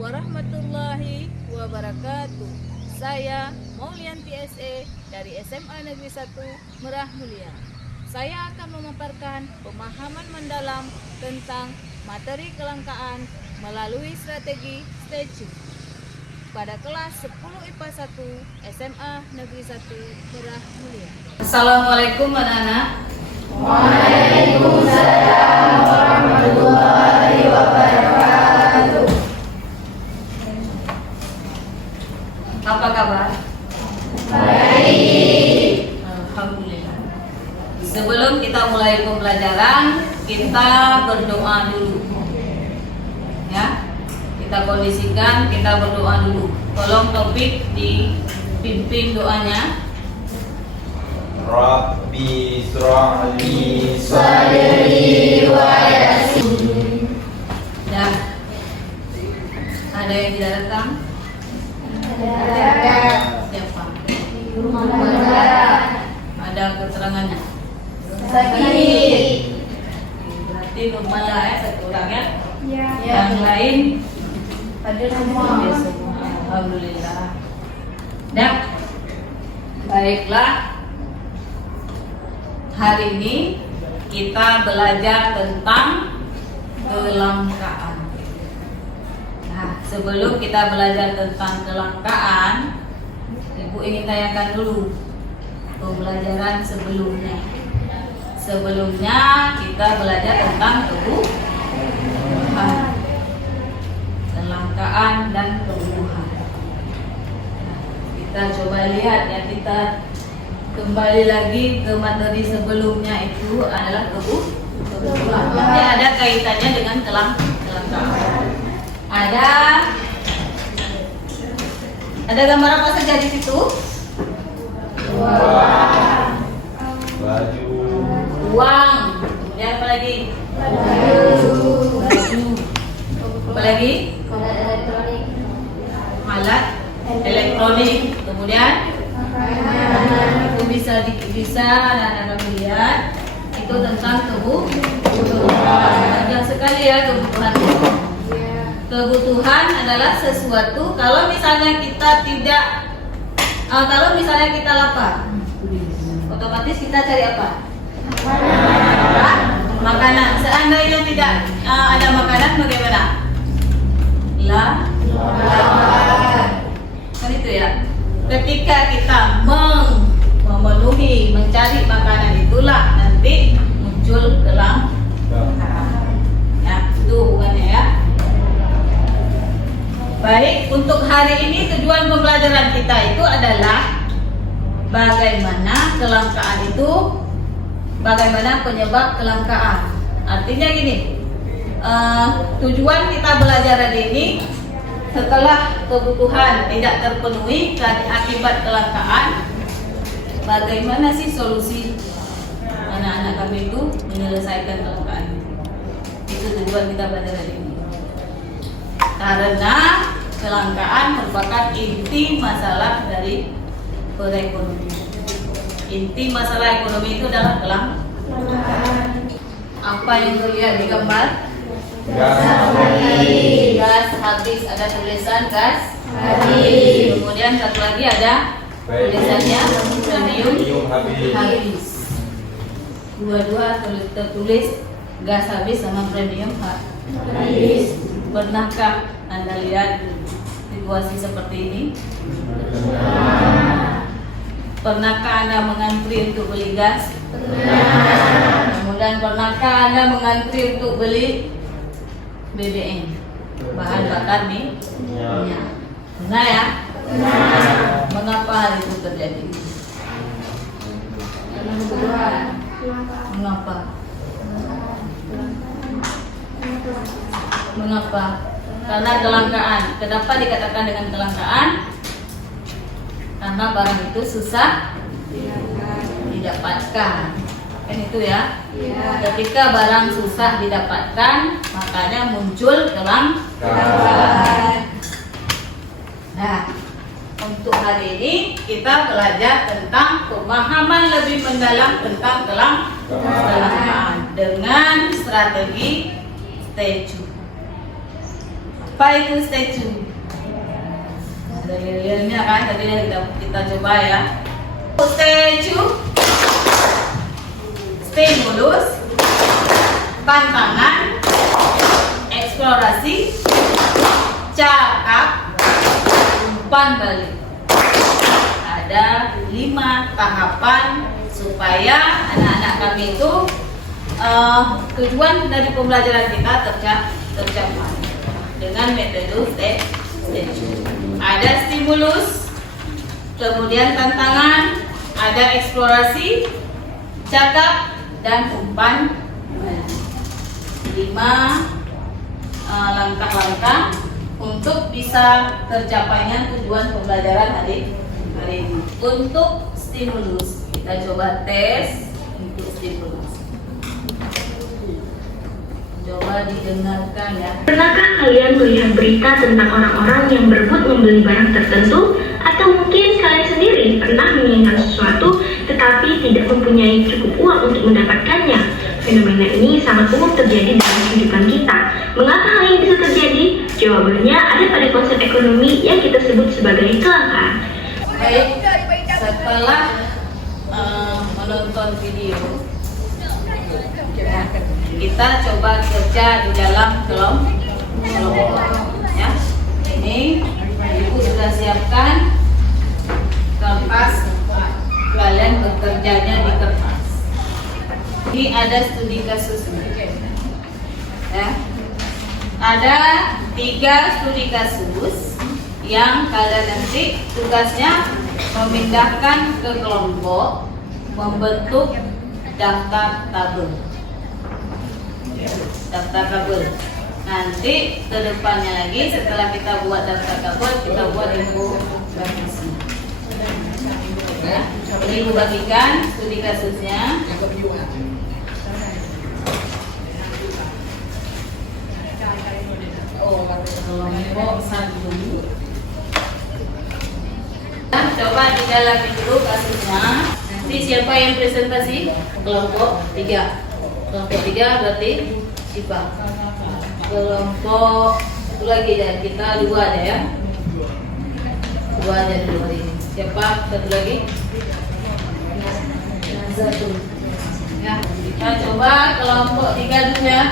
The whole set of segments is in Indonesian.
warahmatullahi wabarakatuh. Saya Maulianti SE dari SMA Negeri 1 Merah Mulia. Saya akan memaparkan pemahaman mendalam tentang materi kelangkaan melalui strategi STEJU pada kelas 10 IPA 1 SMA Negeri 1 Merah Mulia. Assalamualaikum anak-anak. Waalaikumsalam warahmatullahi wabarakatuh. Apa kabar? Baik. Alhamdulillah. Sebelum kita mulai pembelajaran, kita berdoa dulu. Ya. Kita kondisikan, kita berdoa dulu. Tolong topik dipimpin doanya. Rabbi israh li Sadri wa yassir. Ya. Ada yang tidak datang? Ada. Siapa? Ada. Ada keterangannya? Sakit. Berarti normal lah ya, satu orang ya. Ya. Yang lain Ada semua. ya semua. Alhamdulillah. Dah. Baiklah. Hari ini kita belajar tentang kelangkaan. Nah, sebelum kita belajar tentang kelangkaan, Ibu ingin tanyakan dulu pembelajaran sebelumnya. Sebelumnya kita belajar tentang kebutuhan, kelangkaan dan kebutuhan. Kita coba lihat ya, kita kembali lagi ke materi sebelumnya, itu adalah kebutuhan. Nanti ada kaitannya dengan kelangkaan. Ada gambar apa saja di situ? baju Uang. Kemudian apa lagi? Baju. Apa lagi? Alat elektronik. Kemudian itu bisa anak-anak lihat itu tentang kebutuhan. Banyak sekali ya kebutuhan. Kebutuhan adalah sesuatu kalau misalnya kita lapar, otomatis kita cari apa? Makanan. Seandainya tidak ada makanan, bagaimana? Kan itu ya. Ketika kita memenuhi, mencari makanan, itulah nanti muncul kelangkaan. Ya, itu hubungannya ya. Baik, untuk hari ini tujuan pembelajaran kita itu adalah bagaimana kelangkaan itu, bagaimana penyebab kelangkaan. Artinya gini, tujuan kita belajar hari ini, setelah kebutuhan tidak terpenuhi akibat kelangkaan, bagaimana sih solusi anak-anak kami itu menyelesaikan kelangkaan. Itu tujuan kita belajar hari ini. Karena kelangkaan merupakan inti masalah dari perekonomian. Inti masalah ekonomi itu adalah kelangkaan. Apa yang terlihat di gambar? Gas habis, ada tulisan gas habis. Kemudian satu lagi ada tulisannya premium habis. Dua-dua tertulis gas habis sama premium habis. Pernahkah Anda lihat situasi seperti ini? Pernahkah Anda mengantri untuk beli gas? Kemudian pernahkah Anda mengantri untuk beli BBM, bahan bakar minyak? Benar ya? Mengapa hal itu terjadi? Mengapa? Karena kelangkaan. Kenapa dikatakan dengan kelangkaan? Karena barang itu susah didapatkan. Kan itu ya? Ketika barang susah didapatkan, makanya muncul kelangkaan. Nah, untuk hari ini kita belajar tentang pemahaman lebih mendalam tentang kelangkaan dengan strategi STEJU. Apa itu statue? Ada real-realnya kan, tadi kita coba ya. Statue, stimulus, tantangan, eksplorasi, cakap, umpan balik. Ada 5 tahapan supaya anak-anak kami itu tujuan dari pembelajaran kita tercapai dengan metode statue. Ada stimulus, kemudian tantangan, ada eksplorasi, cakap, dan umpan. 5 langkah-langkah untuk bisa tercapainya tujuan pembelajaran hari ini. Untuk stimulus, kita coba tes untuk stimulus. Coba didengarkan ya. Pernahkah kalian melihat berita tentang orang-orang yang berebut membeli barang tertentu? Atau mungkin kalian sendiri pernah menginginkan sesuatu tetapi tidak mempunyai cukup uang untuk mendapatkannya? Fenomena ini sangat umum terjadi dalam kehidupan kita. Mengapa hal ini bisa terjadi? Jawabannya ada pada konsep ekonomi yang kita sebut sebagai kelangkaan. Baik, setelah menonton video, kita coba kerja di dalam kelompok ya. Ini ibu sudah siapkan kertas, kalian bekerjanya di kertas. Ini ada studi kasus ya. Ada 3 studi kasus yang kalian nanti tugasnya memindahkan ke kelompok, membentuk daftar tabel. Daftar tabel. Nanti ke depannya lagi setelah kita buat daftar tabel, kita buat infografis. Ya. Ini ibu bagikan studi kasusnya. Kelompok 1. Coba didalami dulu kasusnya. Nanti siapa yang presentasi? Kelompok 3. Kelompok 3 berarti Sipa. Kelompok itu lagi ya, kita 2 aja ya. 2 aja dulu hari ini. Siapa satu lagi? 1. Ya, kita coba kelompok 3 dulu ya.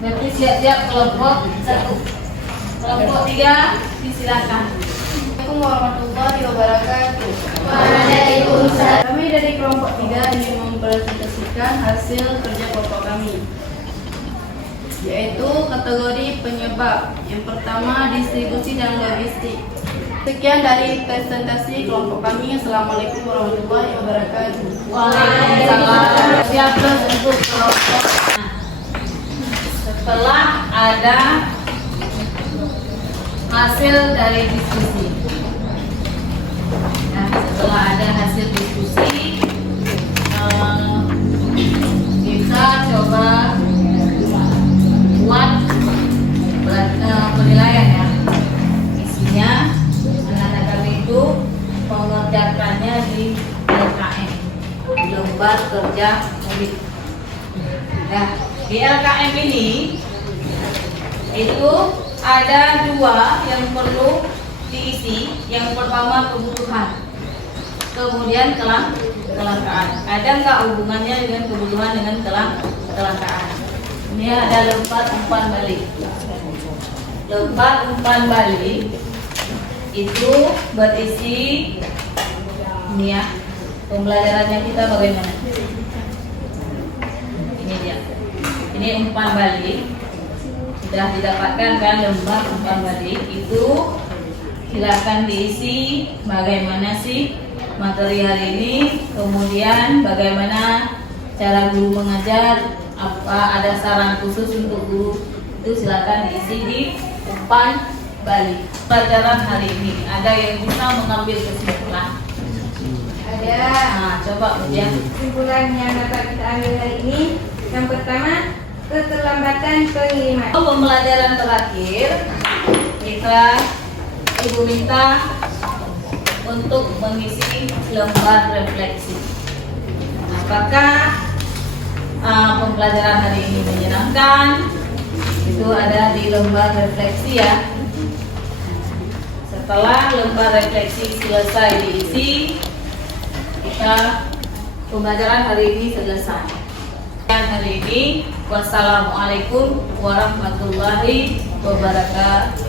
Berarti siap-siap kelompok 1. Kelompok 3 disilakan. Assalamualaikum warahmatullahi wabarakatuh. Waalaikumsalam. Kami dari kelompok 3 ingin mempresentasikan hasil kerja kelompok kami, yaitu kategori penyebab. Yang pertama, distribusi dan logistik. Sekian dari presentasi kelompok kami. Assalamualaikum warahmatullahi wabarakatuh. Waalaikumsalam. Siap terus untuk kelompok. Nah, setelah ada hasil dari diskusi. Nah, setelah ada hasil diskusi, kita coba buat penilaian ya. Isinya anak-anak kami itu mengerjakannya di LKM, lembar kerja murid. Nah, di LKM ini itu ada 2 yang perlu diisi. Yang pertama kebutuhan, kemudian kelangkaan. Ada nggak hubungannya dengan kebutuhan dengan kelangkaan? Ini ada lembar umpan balik. Lembar umpan balik itu berisi ini ya. Pembelajarannya kita bagaimana? Ini dia. Ini umpan balik. Sudah didapatkan kan lembar umpan balik itu, silakan diisi bagaimana sih materi hari ini, kemudian bagaimana cara guru mengajar, apa ada saran khusus untuk guru, itu silakan diisi di umpan balik. Pelajaran hari ini ada yang bisa mengambil kesimpulan? Ada. Nah, coba ujian. Kesimpulan yang dapat kita ambil hari ini, yang pertama, keterlambatan pengiriman. Pembelajaran terakhir kita ibu minta untuk mengisi lembar refleksi. Apakah pembelajaran hari ini menyenangkan? Itu ada di lembar refleksi ya. Setelah lembar refleksi selesai diisi, pembelajaran hari ini selesai. Hari ini, wassalamualaikum warahmatullahi wabarakatuh.